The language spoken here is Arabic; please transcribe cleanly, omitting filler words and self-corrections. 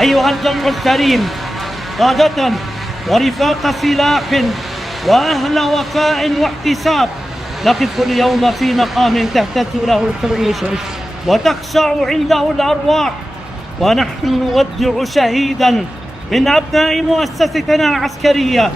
أيها الجمع الكريم، قادة ورفاق سلاح وأهل وفاء واحتساب، نقف اليوم في مقام تهتز له القريش وتخشع عنده الأرواح، ونحن نودع شهيدا من أبناء مؤسستنا العسكرية